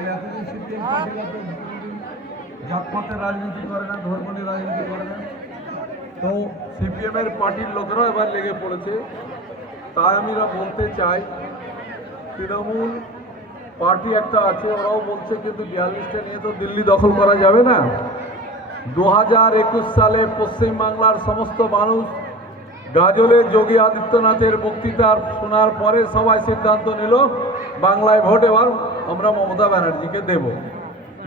এতদিন সিপিএম পার্টিরা তো জাতপাতের রাজনীতি করে না, ধর্ম নিয়ে রাজনীতি করে না। তো সিপিএমের পার্টির লোকেরাও এবার লেগে পড়েছে। তাই আমরা বলতে চাই, তৃণমূল পার্টি একটা আছে, ওরাও বলছে কিন্তু 42টা নিয়ে তো দিল্লি দখল করা যাবে না। 2021 সালে পশ্চিমবাংলার সমস্ত মানুষ গাজলে যোগী আদিত্যনাথের বক্তৃতা শোনার পরে সবাই সিদ্ধান্ত নিল বাংলায় ভোট এবার আমরা মমতা ব্যানার্জিকে দেব।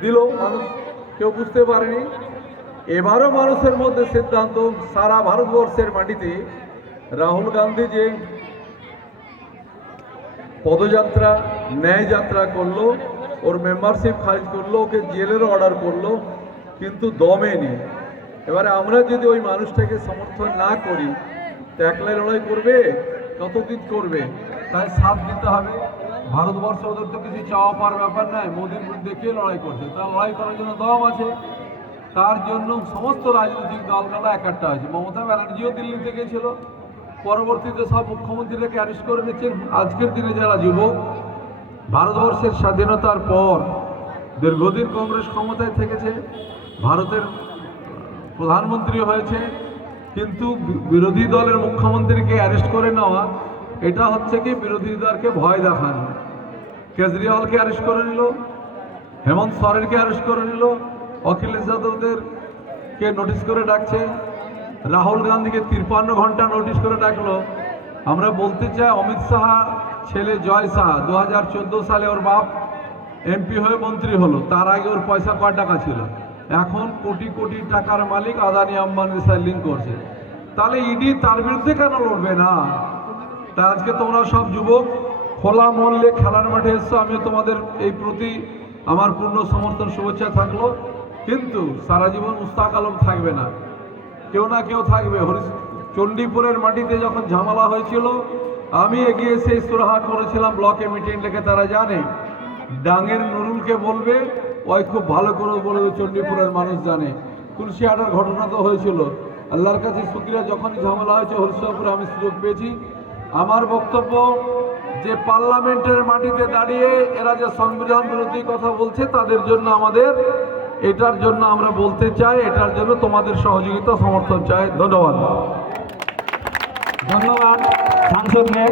দিল মানুষ, কেউ বুঝতে পারেনি। এবারও মানুষের মধ্যে সিদ্ধান্ত, সারা ভারতবর্ষের মাটিতে রাহুল গান্ধী যে পদযাত্রা ন্যায় যাত্রা করলো, ওর মেম্বারশিপ খারিজ করলো, ওকে জেলের অর্ডার করলো, কিন্তু দমে নেই। এবারে আমরা যদি ওই মানুষটাকে সমর্থন না করি, একলাই লড়াই করবে, কতদিন করবে? তাই সাথ দিতে হবে। ভারতবর্ষ ওদের তো কিছু চাওয়া পাওয়ার ব্যাপার নাই, মোদীর বিরুদ্ধে কে লড়াই করছে? তার লড়াই করার জন্য দম আছে। তার জন্য সমস্ত রাজনৈতিক দলগুলো একাট্টা হয়েছে। মমতা ব্যানার্জিও দিল্লিতে গেছিল, পরবর্তীতে সব মুখ্যমন্ত্রীদেরকে অ্যারেস্ট করে নিচ্ছেন। আজকের দিনে যারা যুবক, ভারতবর্ষের স্বাধীনতার পর দীর্ঘদিন কংগ্রেস ক্ষমতায় থেকেছে, ভারতের প্রধানমন্ত্রী হয়েছে, কিন্তু বিরোধী দলের মুখ্যমন্ত্রীকে অ্যারেস্ট করে নেওয়া, এটা হচ্ছে কি বিরোধী দলকে ভয় দেখানো। কেজরিওয়ালকে অ্যারেস্ট করে নিল, হেমন্ত সোরেনকে অ্যারেস্ট করে নিল, অখিলেশ যাদবদেরকে নোটিশ করে ডাকছে, রাহুল গান্ধীকে 53 ঘন্টা নোটিশ করে ডাকলো। আমরা বলতে চাই, অমিত শাহ ছেলে জয় শাহ 2014 সালে ওর বাপ এমপি হয়ে মন্ত্রী হলো, তার আগে ওর পয়সা কয় টাকা ছিল? এখন কোটি কোটি টাকার মালিক, আদানি আম্বানির সাথে লিঙ্ক করছে। তাহলে ইডি তার বিরুদ্ধে কেন লড়বে না? তা আজকে তোমরা সব যুবক খোলা মন নিয়ে খেলার মাঠে এসছো, আমি তোমাদের এই প্রতি আমার পূর্ণ সমর্থন, শুভেচ্ছা থাকলো। কিন্তু সারা জীবন মুস্তাক আলম থাকবে না, কেউ না কেউ থাকবে। চণ্ডীপুরের মাটিতে যখন ঝামেলা হয়েছিল, আমি এগিয়ে এসে সুরাহা করেছিলাম, ব্লকে মিটিং ডেকে, তারা জানে। ডাঙ্গের নুরুলকে বলবে, ওই খুব ভালো করে বলবে, চণ্ডীপুরের মানুষ জানে। তুলসীহাটার ঘটনা তো হয়েছিল, আল্লাহর কাছে শুকরিয়া, যখনই ঝামেলা হয়েছে হরিশ্চন্দ্রপুরে আমি সুযোগ পেয়েছি। আমার বক্তব্য যে পার্লামেন্টের মাটিতে দাঁড়িয়ে এরা যে সংবিধান বিরোধী কথা বলছে, তাদের জন্য আমাদের, এটার জন্য আমরা বলতে চাই, এটার জন্য তোমাদের সহযোগিতা সমর্থন চাই। ধন্যবাদ। ধন্যবাদ সাংসদকে।